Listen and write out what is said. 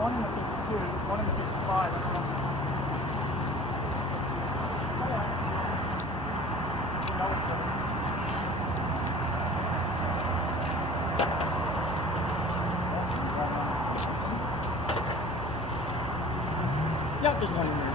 one in the 52, one in the 55, and one. Yeah, there's one in there.